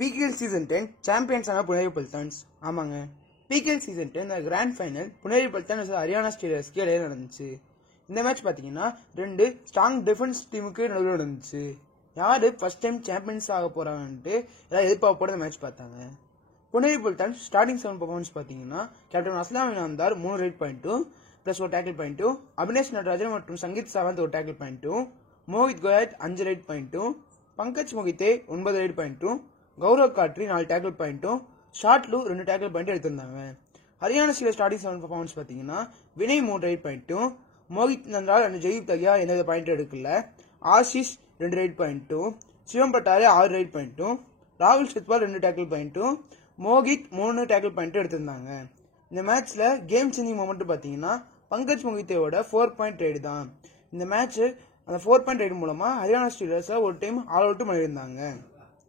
PKL Season 10 champions ஆன புனேரி பல்டான்ஸ். ஆமாங்க, PKL Season 10 grand final Puneri Paltan Haryana ஸ்டீலர்ஸ்க்கு இடையில நடந்துச்சு. இந்த மேட்ச் பார்த்தீங்கன்னா ரெண்டு ஸ்ட்ராங் டிஃபென்ஸ் டீமுக்கு நடுவில் நடந்துச்சு. யாரு ஃபர்ஸ்ட் டைம் சாம்பியன்ஸ் ஆக போறாங்கன்ட்டு எல்லாம் எதிர்பார்ப்போட மேட்ச் பார்த்தாங்க. புனேரி பல்டான் ஸ்டார்டிங் 7 பர்ஃபார்மன்ஸ் பார்த்தீங்கன்னா கேப்டன் அஸ்லாம் இனாம்தார் 3 ரைட் பாயிண்ட்டும் பிளஸ் ஒரு டேக்கிள் பாயிண்ட்டும், அபினேஷ் நடராஜன் மற்றும் சங்கீத் சாவந்த் ஒரு டேக்கிள் பாயிண்ட்டும், மோஹித் கோயத் 5 ரைட் பாயிண்ட்டும், பங்கஜ் மொஹித்தே 9 ரைட் பாயிண்ட்டும், கௌரவ் காட்ரி 4 டேக்கிள் பாயிண்ட்டும், ஷாட்லு 2 டேக்கிள் பாயிண்ட் எடுத்திருந்தாங்க. ஹரியானா ஸ்டீலர் ஸ்டார்டிங் 7 பர்ஃபார்மன்ஸ் பார்த்தீங்கன்னா வினய் 3 ரைட் பாயிண்ட்டும், மோஹித் நன்றால் அண்ட் ஜெயிப் தகியா எந்த பாயிண்ட் எடுக்கல, ஆஷிஷ் 2 ரைட் பாயிண்ட்டும், சிவம் பட்டாரே 6 ரைட் பாயிண்ட்டும், ராகுல் சத்வால் 2 டேக்கிள் பாயிண்ட்டும், மோஹித் 3 டேக்கிள் பாயிண்ட்டும் எடுத்திருந்தாங்க. இந்த மேட்ச்ல கேம் சேஞ்சிங் மொமெண்ட் பார்த்தீங்கன்னா பங்கஜ் மொஹித்தேவோட 4 பாயிண்ட் ரைடு தான். இந்த மேட்ச் அந்த 4 பாயிண்ட் ரைடு மூலமா ஹரியானா ஸ்டீலர்ஸ் ஒரு டைம் ஆல் அவுட் பண்ணியிருந்தாங்க.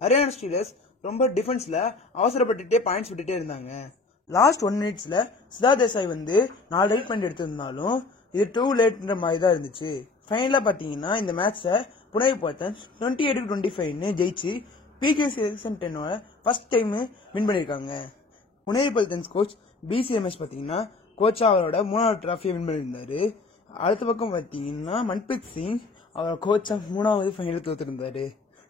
ஹரியானா ஸ்டீலர்ஸ் ரொம்ப டிஃபென்ஸ்ல அவசரப்பட்டுட்டே பாயிண்ட்ஸ் விட்டுட்டே இருந்தாங்க. லாஸ்ட் 1 மினிட்ஸ்ல சிதா தேசாய் 4 ரைட் பாயிண்ட் எடுத்திருந்தாலும் இது டூ லேட்ன்ற மாதிரி தான் இருந்துச்சு. ஃபைனலா பாத்தீங்கன்னா இந்த மேட்சை புனேரி பல்டான்ஸ் 28-25 ஜெயிச்சு PKL Season 10 first time win பண்ணிருக்காங்க. புனேரி பல்டான்ஸ் கோச் BCMS பாத்தீங்கன்னா கோச்சா அவரோட 3வது டிராஃபியை வின் பண்ணியிருந்தாரு. அடுத்த பக்கம் பாத்தீங்கன்னா மன்பிரீத் சிங் அவர் கோச்சா 3வது ஃபைனல் தோத்திருந்தாரு.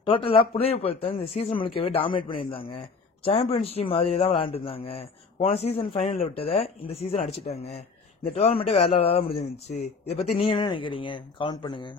டோட்டலா புனேரி பல்டான்ஸ் இந்த சீசன் முழுக்கவே டாமினேட் பண்ணியிருந்தாங்க. சாம்பியன்ஸ் டீம் மாதிரி தான் விளையாண்டுருந்தாங்க. போன சீசன் ஃபைனல்ல விட்டதை இந்த சீசன் அடிச்சுட்டாங்க. இந்த டோர்னமெண்ட்டே வேற லெவலா முடிஞ்சிருந்துச்சு. இதை பத்தி நீங்க என்ன நினைக்கிறீங்க? கமெண்ட் பண்ணுங்க.